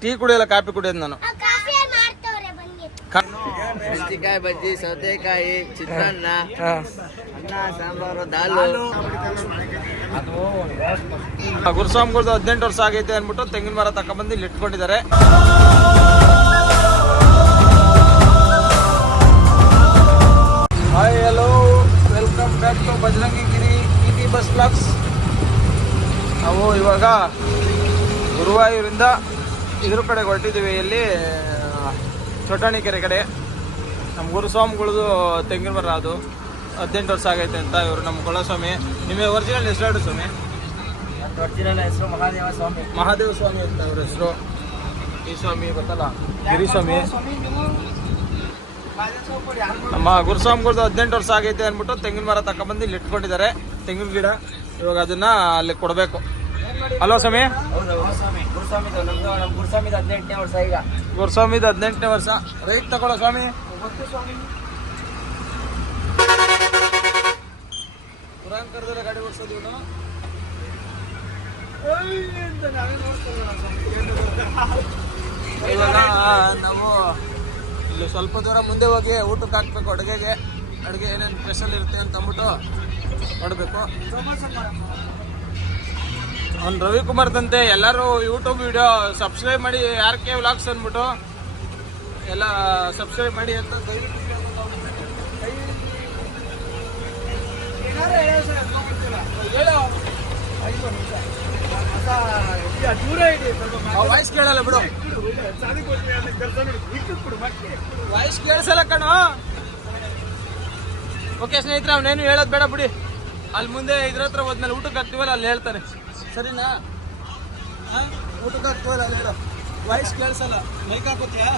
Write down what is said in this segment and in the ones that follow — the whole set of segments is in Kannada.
ಟೀ ಕುಡಿಯಲ್ಲ ಕಾಫಿ ಕುಡಿಯೋದು ನಾನು. ಮೆಣಸಿನಕಾಯಿ ಬಜ್ಜಿ ಸೌತೆಕಾಯಿ ಚಿತ್ರಾನ್ನ. ಅನ್ನ ಸಾಂಬಾರು ದಾಲು. ಗುರುಸ್ವಾಮಿಗಳ್ದು ಹದಿನೆಂಟು ವರ್ಷ ಆಗೈತೆ ಅಂದ್ಬಿಟ್ಟು ತೆಂಗಿನ ಮರ ತಕೊಂಡ್ಬಂದು ಇಲ್ಲಿ ಇಟ್ಕೊಂಡಿದ್ದಾರೆ. Hi hello welcome back to Bajrangi Giri E bus blocks ನಾವು ಇವಾಗ ಗುರುವಾಯೂರಿಂದ ಇದ್ರ ಕಡೆ ಹೊರಟಿದ್ದೀವಿ ಇಲ್ಲಿ ಚೊಟಾಣಿ ಕೆರೆ ಕಡೆ. ನಮ್ಮ ಗುರುಸ್ವಾಮಿಗಳದು ತೆಂಗಿನ ಮರ ಅದು. ಹದಿನೆಂಟು ವರ್ಷ ಆಗೈತೆ ಅಂತ ಇವರು ನಮ್ಮ ಕುಲಸ್ವಾಮಿ. ನಿಮಗೆ ಒರಿಜಿನಲ್ ಹೆಸರು ಸ್ವಾಮಿ. ಒರಿಜಿನಲ್ ಹೆಸರು ಮಹಾದೇವ ಸ್ವಾಮಿ. ಮಹಾದೇವ ಸ್ವಾಮಿ ಅಂತ ಅವ್ರ ಹೆಸರು. ಈ ಸ್ವಾಮಿ ಗೊತ್ತಲ್ಲ? ಗಿರಿ ಸ್ವಾಮಿ. ನಮ್ಮ ಗುರುಸ್ವಾಮಿಗಳ್ದು ಹದಿನೆಂಟು ವರ್ಷ ಆಗೈತೆ ಅಂದ್ಬಿಟ್ಟು ತೆಂಗಿನ ಮರ ತಕೊಂಡ್ಬಂದು ಇಲ್ಲಿ ಇಟ್ಕೊಂಡಿದ್ದಾರೆ. ತೆಂಗಿನ ಗಿಡ. ಇವಾಗ ಅದನ್ನ ಅಲ್ಲಿ ಕೊಡಬೇಕು. ಹಲೋ ಸ್ವಾಮಿ. ಹದಿನೆಂಟನೇ ವರ್ಷ ಈಗ. ಗುರುಸ್ವಾಮಿದ ಹದಿನೆಂಟನೇ ವರ್ಷ. ರೈಟ್ ತಗೊಳ್ಳೋ ಸ್ವಾಮಿ. ಗಾಡಿ ಓಡಿಸೋದು ಇವನು. ಇವಾಗ ನಾವು ಇಲ್ಲಿ ಸ್ವಲ್ಪ ದೂರ ಮುಂದೆ ಹೋಗಿ ಊಟಕ್ಕೆ ಹಾಕ್ಬೇಕು ಅಡುಗೆಗೆ. ಅಡುಗೆ ಏನೇನು ಸ್ಪೆಷಲ್ ಇರುತ್ತೆ ಅಂತ ಅಂದ್ಬಿಟ್ಟು ನೋಡಬೇಕು ಅವ್ನು ರವಿಕುಮಾರ್ ತಂತೆ ಎಲ್ಲರೂ ಯೂಟ್ಯೂಬ್ ವಿಡಿಯೋ ಸಬ್ಸ್ಕ್ರೈಬ್ ಮಾಡಿ ಆರ್ ಕೆ ವ್ಲಾಗ್ಸ್ ಅಂದ್ಬಿಟ್ಟು ಎಲ್ಲ ಸಬ್ಸ್ಕ್ರೈಬ್ ಮಾಡಿ ಅಂತ ವಾಯ್ಸ್ ಕೇಳಲ್ಲ ಬಿಡು. ವಾಯ್ಸ್ ಕೇಳಿಸಲ್ಲ ಕಣೋ. ಓಕೆ ಸ್ನೇಹಿತರೆ ಅವನೇನು ಹೇಳೋದು ಬೇಡ ಬಿಡಿ. ಅಲ್ಲಿ ಮುಂದೆ ಇದ್ರ ಹತ್ರ ಹೋದ್ಮೇಲೆ ಊಟಕ್ಕೆ ಹಾಕ್ತೀವಲ್ಲ ಅಲ್ಲಿ ಹೇಳ್ತಾನೆ ಸರಿನಾ? ಅಲ್ಲಿ ವಾಯ್ಸ್ ಕೇಳಿಸಲ್ಲ. ಮೈಕ್ ಹಾಕೋತಿಯಾ?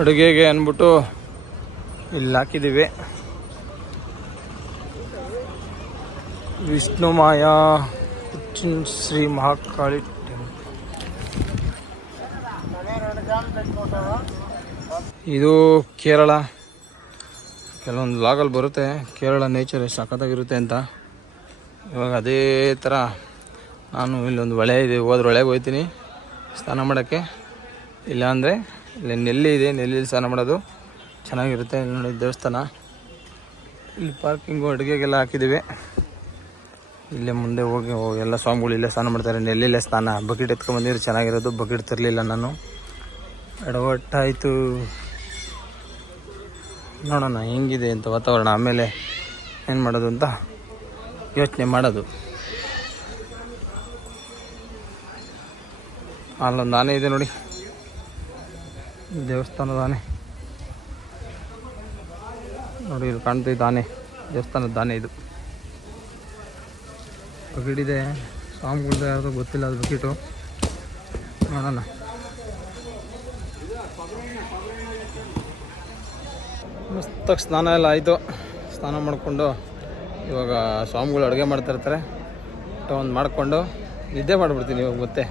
ಅಡುಗೆಗೆ ಅಂದ್ಬಿಟ್ಟು ಇಲ್ಲಿ ಹಾಕಿದ್ದೀವಿ. ವಿಷ್ಣು ಮಾಯಾ ಶ್ರೀ ಮಹಾಕಾಳಿ ಇದು ಕೇರಳ. ಕೆಲವೊಂದು ಲಾಗಲ್ಲಿ ಬರುತ್ತೆ. ಕೇರಳ ನೇಚರ್ ಸಖತ್ತಾಗಿರುತ್ತೆ ಅಂತ. ಇವಾಗ ಅದೇ ಥರ ನಾನು ಇಲ್ಲೊಂದು ಹೊಳೆ ಇದೆ, ಹೋದ್ರೆ ಹೊಳೆಗೆ ಹೋಗ್ತೀನಿ. ಸ್ನಾನ ಮಾಡೋಕ್ಕೆ. ಇಲ್ಲ ಅಂದರೆ ಇಲ್ಲಿ ನೆಲ್ಲಿ ಇದೆ, ನೆಲ್ಲಿಲಿ ಸ್ನಾನ ಮಾಡೋದು ಚೆನ್ನಾಗಿರುತ್ತೆ. ಇಲ್ಲಿ ನೋಡಿ ದೇವಸ್ಥಾನ. ಇಲ್ಲಿ ಪಾರ್ಕಿಂಗು ಅಡುಗೆಗೆಲ್ಲ ಹಾಕಿದ್ದೀವಿ. ಇಲ್ಲೇ ಮುಂದೆ ಹೋಗಿ ಹೋಗಿ ಎಲ್ಲ ಸ್ವಾಮಿಗಳು ಇಲ್ಲೇ ಸ್ನಾನ ಮಾಡ್ತಾರೆ. ನೆಲ್ಲಿಲ್ಲೇ ಸ್ನಾನ. ಬಕೆಟ್ ಎತ್ಕೊಂಬಂದಿದ್ರೆ ಚೆನ್ನಾಗಿರೋದು. ಬಕೆಟ್ ತರಲಿಲ್ಲ ನಾನು. ಎಡವಟ್ಟಾಯಿತು. ನೋಡೋಣ ಹೆಂಗಿದೆ ಅಂತ ವಾತಾವರಣ. ಆಮೇಲೆ ಏನು ಮಾಡೋದು ಅಂತ ಯೋಚನೆ ಮಾಡೋದು. ಅಲ್ಲೊಂದು ಆನೆ ಇದೆ ನೋಡಿ. ದೇವಸ್ಥಾನದ ಆನೆ. ನೋಡಿ, ಇಲ್ಲಿ ಕಾಣ್ತೈತೆ ಆನೆ. ದೇವಸ್ಥಾನದ ಆನೆ ಇದು. ಬಕೆಟ್ ಇದೆ ಸ್ವಾಮಿಗಳ್ದು ಯಾರ್ದು ಗೊತ್ತಿಲ್ಲ ಅದು ಬಕೆಟು ನೋಡೋಣ. ಮಸ್ತಾಗಿ ಸ್ನಾನ ಎಲ್ಲ ಆಯಿತು. ಸ್ನಾನ ಮಾಡಿಕೊಂಡು ಇವಾಗ ಸ್ವಾಮಿಗಳು ಅಡುಗೆ ಮಾಡ್ತಾ ಇರ್ತಾರೆ. ಊಟ ಒಂದು ಮಾಡಿಕೊಂಡು ನಿದ್ದೆ ಮಾಡಿಬಿಡ್ತೀನಿ ಇವಾಗ ಮತ್ತೆ.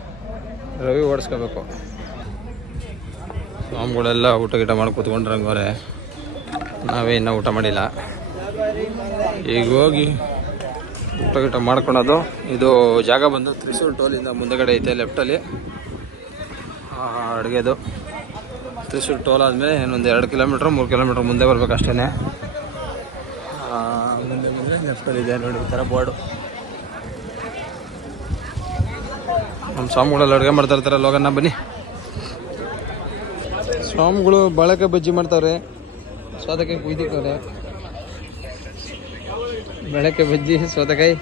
ರವಿ ಓಡಿಸ್ಕೋಬೇಕು. ಸ್ವಾಮಿಗಳೆಲ್ಲ ಊಟ ಗೀಟ ಮಾಡಿ ಕೂತ್ಕೊಂಡ್ರಂಗವ್ರೆ ನಾವೇ ಇನ್ನೂ ಊಟ ಮಾಡಿಲ್ಲ. ಈಗ ಹೋಗಿ ಊಟ ಗೀಟ ಮಾಡ್ಕೊಳೋದು. ಇದು ಜಾಗ ಬಂದು ತ್ರಿಶೂರ್ ಟೋಲಿಂದ ಮುಂದಗಡೆ ಐತೆ ಲೆಫ್ಟಲ್ಲಿ ಅಡುಗೆದು. ತ್ರಿಶೂರ್ ಟೋಲ್ ಆದಮೇಲೆ ಇನ್ನೊಂದು ಎರಡು ಕಿಲೋಮೀಟ್ರ್, ಮೂರು ಕಿಲೋಮೀಟ್ರ್ ಮುಂದೆ ಬರ್ಬೇಕು ಅಷ್ಟೇ ಲೆಫ್ಟಲ್ಲಿ ಇದೆ ನೋಡಿ, ಈ ಥರ ಬೋರ್ಡು. ನಮ್ಮ ಸ್ವಾಮಿಗಳೆಲ್ಲ ಅಡುಗೆ ಮಾಡ್ತಾ ಇರ್ತಾರೆ, ಲೋಗನ್ನ ಬನ್ನಿ. ಸ್ವಾಮಿಗಳು ಬಾಳೆಕಾಯಿ ಬಜ್ಜಿ ಮಾಡ್ತಾವ್ರೆ, ಸೌತೆಕಾಯಿ ಕುಯ್ದಿಕ್ಕವ್ರೆ. ಬಾಳೆಕಾಯಿ ಬಜ್ಜಿ, ಸೌತೆಕಾಯಿ.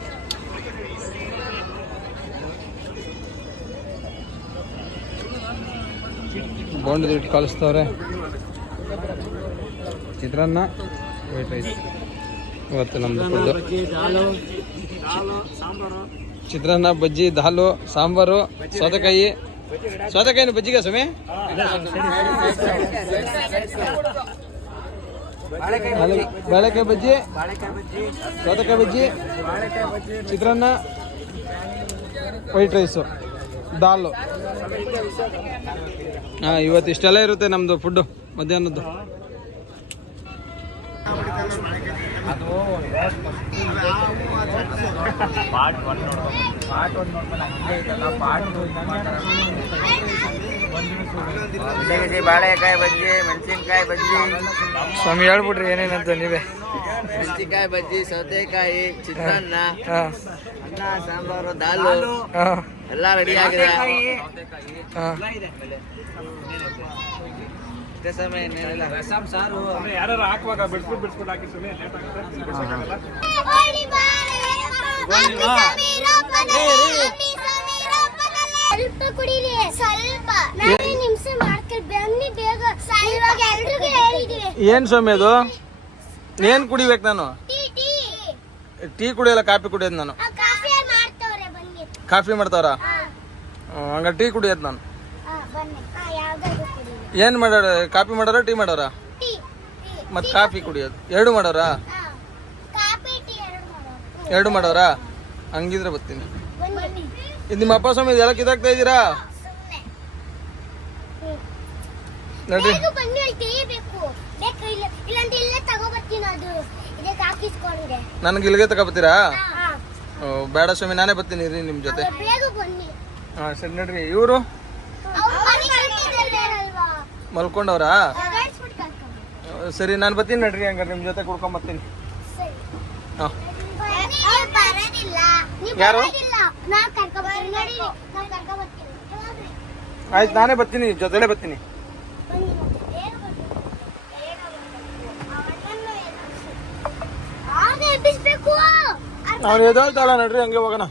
ಬೋಂಡದ ಇಟ್ಟು ಕಳಿಸ್ತವ್ರೆ ಚಿತ್ರಾನ್ನ. ವೈಟ್ ರೈಸ್ ಇವತ್ತು ನಮ್ದು ಫುಡ್ಡು ಚಿತ್ರಾನ್ನ ಬಜ್ಜಿ ದಾಲು ಸಾಂಬಾರು ಸೌತೆಕಾಯಿ. ಸೌತೆಕಾಯಿನ ಬಜ್ಜಿಗೆ ಸ್ವಾಮಿ? ಬಾಳೆ- ಬಾಳೆಕಾಯಿ ಬಜ್ಜಿ. ಸೌತೆಕಾಯಿ ಬಜ್ಜಿ ಚಿತ್ರಾನ್ನ ವೈಟ್ ರೈಸು ದಾಲು. ಹಾಂ ಇವತ್ತು ಇಷ್ಟೆಲ್ಲ ಇರುತ್ತೆ ನಮ್ಮದು ಫುಡ್ಡು ಮಧ್ಯಾಹ್ನದ್ದು. ಅದು ಪಾರ್ಟ್ ಒನ್ ನೋಡ್ಬೇಕು ಪಾರ್ಟ್ ಒನ್ ನೋಡ್ಕೊಂಡು ಹಂಗೆ ಐತಲ್ಲ ಪಾರ್ಟ್ ಟು ಬಾಳೆಕಾಯಿ ಬಜ್ಜಿ ಮೆಣಸಿನ್ಕಾಯಿ ಬಜ್ಜಿ. ಸ್ವಾಮಿ ಹೇಳ್ಬಿಟ್ರಿ ಏನೇನಂತ ನೀವೇ. ಮೆಣಸಿನ್ಕಾಯಿ ಬಜ್ಜಿ ಸೌತೆಕಾಯಿ ಚಿತ್ರಾನ್ನ ಹಾಂ. ಅನ್ನ ಸಾಂಬಾರು ದಾಲು. ಎಲ್ಲ ರೆಡಿ ಆಗಿದೆ ಹಾಂ ಇಷ್ಟೇ ಸಮಯ ರಸಂ ಸಾರು ಯಾರು ಹಾಕುವಾಗ ಬಿಡ್ಸ್ಬಿಟ್ಟು ಬಿಡ್ಸ್ಬಿಟ್ಟು ಹಾಕಿ ಸುಮ್ಮನೆ ಲೇಟ್ ಆಗುತ್ತೆ ಬಿಡ್ಸಕ್ಕಾಗಲ್ಲ ಗೋಳಿ ಬಾಳೆ, ಅಪ್ಪಿ ಸಮೀರಪ್ಪನ, ಅಪ್ಪಿ ಸಮೀರಪ್ಪನಲ್ಲ. ಸ್ವಲ್ಪ ಕುಡೀರಿ. ಸ್ವಲ್ಪ. ನಾನು ನಿಮಿಷ ಮಾಡ್ಕೊಂಡು ಬನ್ನಿ ಬೇಗ. ಇವಾಗ ಎಲ್ರಿಗೂ ಹೇಳಿದೀವಿ ಏನು ಸ್ವಾಮಿ ಅದು? ಏನ್ ಕುಡಿಬೇಕು ನಾನು? Tea tea. ಟೀ ಕುಡಿಯಲ್ಲ ಕಾಫಿ ಕುಡಿಯೋದು ನಾನು. ಆ, ಕಾಫಿ ಮಾಡ್ತವ್ರೆ ಬನ್ನಿ. ಕಾಫಿ ಮಾಡ್ತಾವ್ರ? ಹಾ. ಹಂಗ ಟೀ ಕುಡಿಯೋದು ನಾನು. ಬನ್ನಿ. ಏನು ಮಾಡೋರ? ಕಾಫಿ ಮಾಡೋರ ಟೀ ಮಾಡೋರ? ಮತ್ತು ಕಾಫಿ ಕುಡಿಯೋದು. ಎರಡು ಮಾಡೋರಾ? ಎರಡು ಮಾಡೋ ಎರಡು ಮಾಡೋರಾ? ಹಂಗಿದ್ರೆ ಬರ್ತೀನಿ. ಇದು ನಿಮ್ಮ ಅಪ್ಪ ಸ್ವಾಮಿ ಇದೆಲ್ಲ ಕಿದಾಗ್ತಾ ಇದ್ದೀರಾ? ನೋಡ್ರಿ. ನನಗೆ ಇಲ್ಲಿಗೆ ತಗೋ ಬರ್ತೀರಾ? ಓ, ಬೇಡ ಸ್ವಾಮಿ ನಾನೇ ಬರ್ತೀನಿ ರೀ ನಿಮ್ಮ ಜೊತೆ. ಹಾಂ ಸರಿ ನೋಡ್ರಿ. ಇವರು? ಮಲ್ಕೊಂಡವ್ರಾ? ಸರಿ ನಾನು ಬರ್ತೀನಿ ನಡ್ರಿ ಹಂಗಾರೆ ನಿಮ್ಮ ಜೊತೆ ಕುಡ್ಕೊಂಡ್ ಬರ್ತೀನಿ. ಸರಿ. ಹಾಂ. ಯಾರು? ಆಯ್ತು ನಾನೇ ಬರ್ತೀನಿ ಜೊತೆಲೇ ಬರ್ತೀನಿ. ಅವ್ನು ಎದೋಳ್ತಲ್ಲ ನಡ್ರಿ ಹಂಗೆ ಹೋಗೋಣ.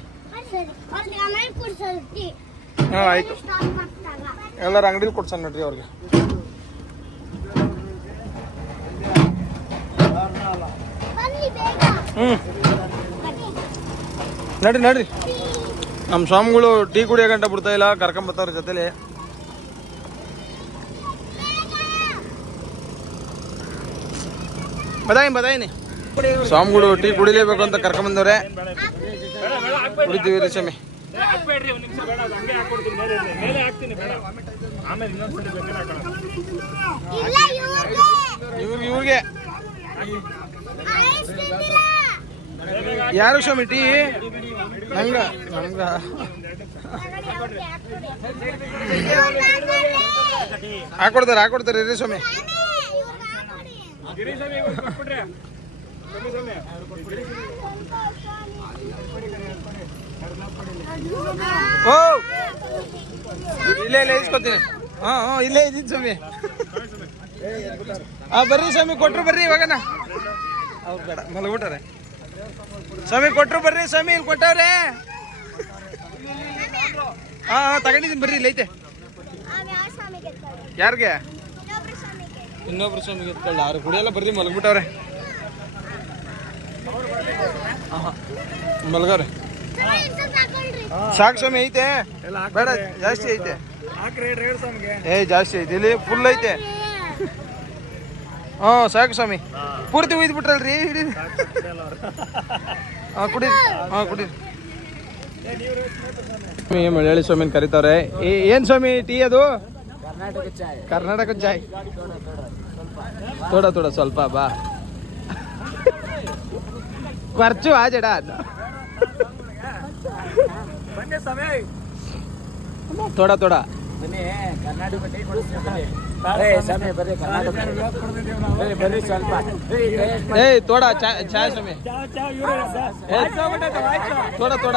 ಹಾಂ ಆಯ್ತು. ಎಲ್ಲರ ಅಂಗಡಿಲಿ ಕೊಡ್ಸೋಣ ನಡ್ರಿ ಅವ್ರಿಗೆ ಬನ್ನಿ ಬೇಗ ಹ್ಞೂ ನಡ್ರಿ ನಡ್ರಿ. ನಮ್ಮ ಸ್ವಾಮಿಗಳು ಟೀ ಕುಡಿಯೋ ಗಂಟ ಬಿಡ್ತಾ ಇಲ್ಲ ಕರ್ಕೊಂಬರ್ತಾರ ಜೊತೆಲಿ. ಬದಾಯಿ ಬದಾಯಿನಿ ಸ್ವಾಮಿಗಳು ಟೀ ಕುಡಿಲೇಬೇಕು ಅಂತ ಕರ್ಕೊಂಬಂದವ್ರೆ ಕುಡಿತೀವಿ ರೀ ಸ್ವಾಮಿ. ಏ, ನಿಮಿಷ ಬೇಡ ಅದು ಹಂಗೆ ಮೇಲೆ ಮೇಲೆ ಹಾಕ್ತೀನಿ ಬೇಡ ಆಮೇಲೆ ಇನ್ನೊಂದ್ಸತಿ ಬೇಕಾದ್ರೆ ಇಲ್ಲ ಇವ್ರಿಗೆ ಇವ್ರಿಗೆ? ಯಾರು ಸ್ವಾಮಿ ಟೀ ನಂಗ. ಹಾಕ್ಕೊಡಿ. ಇವ್ರಿಗೆ ಹಾಕೊಡ್ತಾರೆ ಹಾಕೊಡ್ತಾರೆ ರೀ ಸ್ವಾಮಿ. ಓ! ಇಲ್ಲೇ ಇಲ್ಲೇ, ಇಸ್ಕೊತೀನಿ. ಹಾಂ ಹಾಂ, ಇಲ್ಲೇ ಇದ್ದೀನಿ ಸ್ವಾಮಿ. ಹಾಂ ಬರ್ರಿ ಸ್ವಾಮಿ, ಕೊಟ್ರು ಬರ್ರಿ ಇವಾಗನ. ಅವ್ರು ಬೇಡ, ಮಲಗ್ಬಿಟ್ಟಾರೆ. ಸ್ವಾಮಿ ಕೊಟ್ರು ಬರ್ರಿ ಸ್ವಾಮಿ ಇಲ್ಲಿ ಕೊಟ್ಟವ್ರೆ. ಹಾ ಹಾಂ ತಗೊಂಡಿದ್ದೀನಿ ಬರ್ರಿ ಇಲ್ಲಿ ಐತೆ? ಯಾರಿಗೆ? ಇನ್ನೊಬ್ರು ಸ್ವಾಮಿ ಸ್ವಾಮಿಗೆ ಎತ್ಕೊಳ್ಳ ಅವ್ರು ಕುಡಿಯಲ್ಲ ಬರ್ರಿ ಮಲಗ್ಬಿಟ್ಟವ್ರೆ. ಮಲಗವ್ರೆ. ಸಾಕು ಸ್ವಾಮಿ ಐತೆ. ಬೇಡ ಜಾಸ್ತಿ ಐತೆ. ಏ ಜಾಸ್ತಿ ಐತೆ ಇಲ್ಲಿ ಫುಲ್ ಐತೆ. ಹ್ಞೂ ಸಾಕು ಸ್ವಾಮಿ. ಪೂರ್ತಿ ಒಯ್ದು ಬಿಟ್ರಲ್ರಿ? ಹಿಡಿ ಹಾಂ, ಕುಡಿ ಹಾಂ, ಕುಡಿ. ಮಲಯಾಳಿ ಸ್ವಾಮಿನ ಕರಿತಾವ್ರೆ. ಏ- ಏನ್ ಸ್ವಾಮಿ ಟೀ ಅದು? ಕರ್ನಾಟಕ ಚಾಯ್. ತೋಡ ತೋಡ, ಸ್ವಲ್ಪ ಬಾ. ಖರ್ಚು ಆ ಜಡ. ತೋಡ ತೋಡ. ಏ ತೋಡ ಚಾ ಚಾಯ್ ಸ್ವಾಮಿ. ಚಾ ಚಾ ಇವ್ರೆ ಏ, ತೋಡ ತೋಡ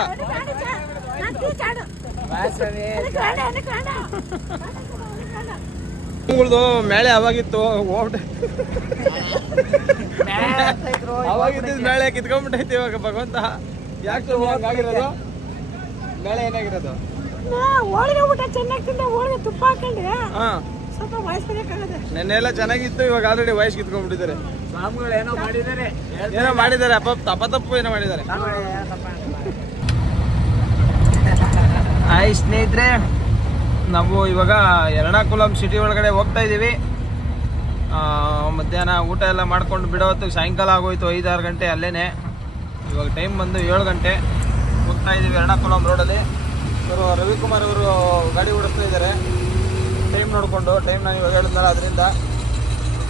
ಮೇಳೆ ಅವಾಗಿತ್ತು ಹೋಗ್ಬಿಟ್ಟೆ. ಅವಾಗಿದ್ದ ಮೇಳೆ ಕಿತ್ಕೊಂಡ್ಬಿಟ್ಟೈತಿ ಇವಾಗ ಭಗವಂತ. ಯಾಕೆ ಮೇಳೆ ಏನಾಗಿರೋದು? ಹೋಳಿಗೆ ಊಟ ಚೆನ್ನಾಗಿ ತಿಂದ ಹೋಳಿಗೆ ತುಪ್ಪ ಹಾಕೊಂಡ್ರೆ ಹಾ. ಸ್ವಲ್ಪ ವಯಸ್ಸಾಗದೆ ನೆನ್ನೆ ಎಲ್ಲ ಚೆನ್ನಾಗಿತ್ತು ಇವಾಗ ಆಲ್ರೆಡಿ ವಯಸ್ಸು ಕಿತ್ಕೊಂಡ್ಬಿಟ್ಟಿದ್ದಾರೆ. ಸ್ವಾಮಿಗಳು ಏನೋ ಮಾಡಿದ್ದಾರೆ. ಏನೋ ಮಾಡಿದ್ದಾರೆ ಅಪ್ಪ ತಪ್ಪ ತಪ್ಪು ಏನೋ ಮಾಡಿದ್ದಾರೆ. ಆಯ್ ಸ್ನೇಹಿತರೆ ನಾವು ಇವಾಗ ಎರ್ಣಾಕುಲಂ ಸಿಟಿ ಒಳಗಡೆ ಹೋಗ್ತಾ ಇದ್ದೀವಿ. ಆ, ಮಧ್ಯಾಹ್ನ ಊಟ ಎಲ್ಲ ಮಾಡ್ಕೊಂಡು ಬಿಡೋ ಹೊತ್ತಿಗೆ ಸಾಯಂಕಾಲ ಆಗೋಯ್ತು ಐದಾರು ಗಂಟೆ ಅಲ್ಲೇನೆ. ಇವಾಗ ಟೈಮ್ ಬಂದು ಏಳು ಗಂಟೆ. ಹೋಗ್ತಾ ಇದ್ದೀವಿ ಎರ್ಣಾಕುಲಂ ರೋಡಲ್ಲಿ ಇವರು ರವಿಕುಮಾರ್ ಅವರು ಗಾಡಿ ಓಡಿಸ್ತಾ ಇದ್ದಾರೆ. ಟೈಮ್ ನೋಡಿಕೊಂಡು ಟೈಮ್ ನಾನು ಇವಾಗ ಹೇಳಿದ್ನಲ್ಲ ಅದರಿಂದ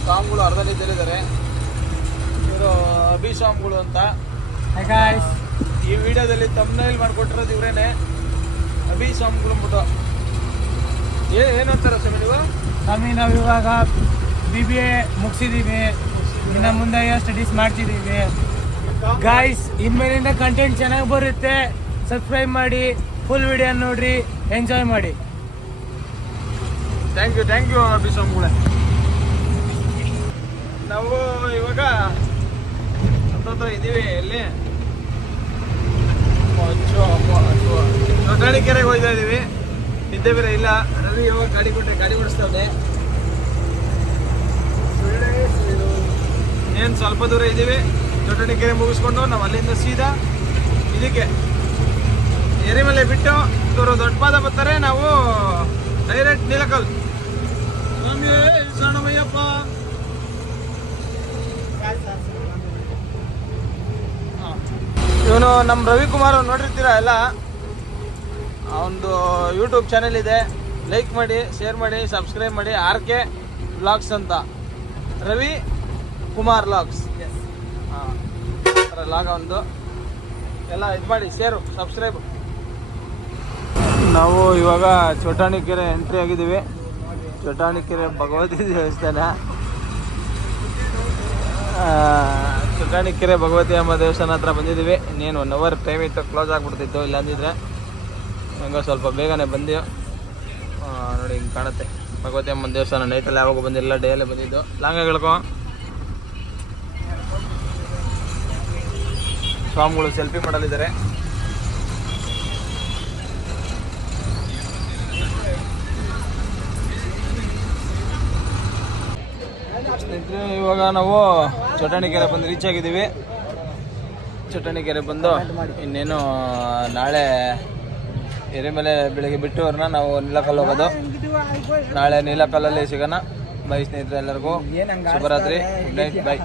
ಸಾಂಗ್ಗಳು ಅರ್ಧ ನಿಂತಿದ್ದಾರೆ ಇವರು ಅಭಿಸ್ವಾಮಿಗಳು ಅಂತ. ಗಾಯ್ಸ್ ಈ ವಿಡಿಯೋದಲ್ಲಿ ತಮ್ಮನೇಲಿ ಮಾಡಿಕೊಟ್ಟಿರೋದು ಇವರೇನೆ. ಅಭಿಸ್ವಾಮಿಗಳು ಅಂದ್ಬಿಟ್ಟು. ಏ ಏನಂತಾರೆ ಸ್ವಾಮಿ ನೀವು? ಸ್ವಾಮಿ ನಾವು ಇವಾಗ ಬಿ ಬಿ ಎ ಮುಗಿಸಿದ್ದೀವಿ ಇನ್ನು ಮುಂದೆ ಸ್ಟಡೀಸ್ ಮಾಡ್ತಿದ್ದೀವಿ ಗಾಯ್ಸ್ ಇನ್ಮೇಲಿಂದ ಕಂಟೆಂಟ್ ಚೆನ್ನಾಗಿ ಬರುತ್ತೆ. ಸಬ್ಸ್ಕ್ರೈಬ್ ಮಾಡಿ. ಫುಲ್ ವಿಡಿಯೋ ನೋಡ್ರಿ ಎಂಜಾಯ್ ಮಾಡಿ. ಥ್ಯಾಂಕ್ ಯು ಥ್ಯಾಂಕ್ ಯು ಅಭಿಸ್ವಾಮಿಗಳೇ ನಾವು ಇವಾಗ ಹತ್ತತ್ರ ಇದ್ದೀವಿ ಇಲ್ಲಿ. ದೊಡ್ಡಾಡಿ ಕೆರೆಗೆ ಹೋಗ್ತಾ ಇದ್ದೀವಿ. ನಿದ್ದೆ ಬೇರೆ ಇಲ್ಲ. ರವಿ ಇವಾಗ ಗಾಡಿ ಕೊಟ್ಟೆ, ಗಾಡಿ ಓಡಿಸ್ತಾವೆ ಏನು ಸ್ವಲ್ಪ ದೂರ ಇದ್ದೀವಿ. ಚೋಟಣಿ ಕೆರೆ ಮುಗಿಸ್ಕೊಂಡು ನಾವು ಅಲ್ಲಿಂದ ಸೀದಾ ಇದಕ್ಕೆ. ಎರಿಮಲೆ ಬಿಟ್ಟು ಇವರು ದೊಡ್ಡ ಪಾದ ಬರ್ತಾರೆ. ನಾವು ಡೈರೆಕ್ಟ್ ನೀಲಕಲ್. ಸಣ್ಣಮಯ್ಯಪ್ಪ. ಇವನು ನಮ್ಮ ರವಿಕುಮಾರ್ ಅವ್ರು ನೋಡಿರ್ತೀರ ಎಲ್ಲ? ಅವನದು ಯೂಟ್ಯೂಬ್ ಚಾನೆಲ್ ಇದೆ. ಲೈಕ್ ಮಾಡಿ ಶೇರ್ ಮಾಡಿ ಸಬ್ಸ್ಕ್ರೈಬ್ ಮಾಡಿ ಆರ್ ಕೆ ಬ್ಲಾಗ್ಸ್ ಅಂತ. ರವಿ ಕುಮಾರ್ ಬ್ಲಾಗ್ಸ್ ಹಾಂ ಲಾಗ್ ಒಂದು ಎಲ್ಲ ಇದು ಮಾಡಿ ಶೇರು ಸಬ್ಸ್ಕ್ರೈಬ್ ನಾವು ಇವಾಗ ಚೋಟಾಣಿಕೆರೆ ಎಂಟ್ರಿ ಆಗಿದ್ದೀವಿ. ಚೋಟಾಣಿಕೆರೆ ಭಗವತಿ ದೇವಸ್ಥಾನ. ಆ, ಚೊಟಾಣಿ ಕೆರೆ ಭಗವತಿ ಅಮ್ಮ ದೇವಸ್ಥಾನ ಹತ್ರ ಬಂದಿದ್ದೀವಿ. ಇನ್ನೇನು ಒನ್ ಅವರ್ ಟೈಮ್ ಇತ್ತು ಕ್ಲೋಸ್ ಆಗಿಬಿಡ್ತಿತ್ತು ಇಲ್ಲಾಂದಿದ್ರೆ ಹೆಂಗೋ ಸ್ವಲ್ಪ ಬೇಗನೆ ಬಂದೆವು. ಆ, ನೋಡಿ ಹಿಂಗೆ ಕಾಣುತ್ತೆ. ಭಗವತಿ ಅಮ್ಮನ ದೇವಸ್ಥಾನ ನೈಟಲ್ಲಿ ಯಾವಾಗ ಬಂದಿಲ್ಲ ಡೇಯಲ್ಲೇ ಬಂದಿದ್ದು. ಲಾಂಗ ಹೇಳ್ಕೊ. ಸ್ವಾಮಿಗಳು ಸೆಲ್ಫಿ ಮಾಡಲಿದ್ದಾರೆ. ಸ್ನೇಹಿತರೆ ಇವಾಗ ನಾವು ಚಟಣಿಕೆರೆ ಬಂದು ರೀಚ್ ಆಗಿದ್ದೀವಿ. ಚಟಣಿಕೆರೆ ಬಂದು ಇನ್ನೇನು ನಾಳೆ ಎರೆಮಲೆ ಬೆಳಿಗ್ಗೆ ಬಿಟ್ಟು ಅವ್ರನ್ನ ನಾವು ನೀಲಕಲ್ಲು ಹೋಗೋದು. ನಾಳೆ ನೀಲಕಲ್ಲಲ್ಲಿ ಸಿಗೋಣ. ಬೈ ಸ್ನೇಹಿತರೆ ಎಲ್ಲರಿಗೂ. ಶುಭರಾತ್ರಿ. Good night by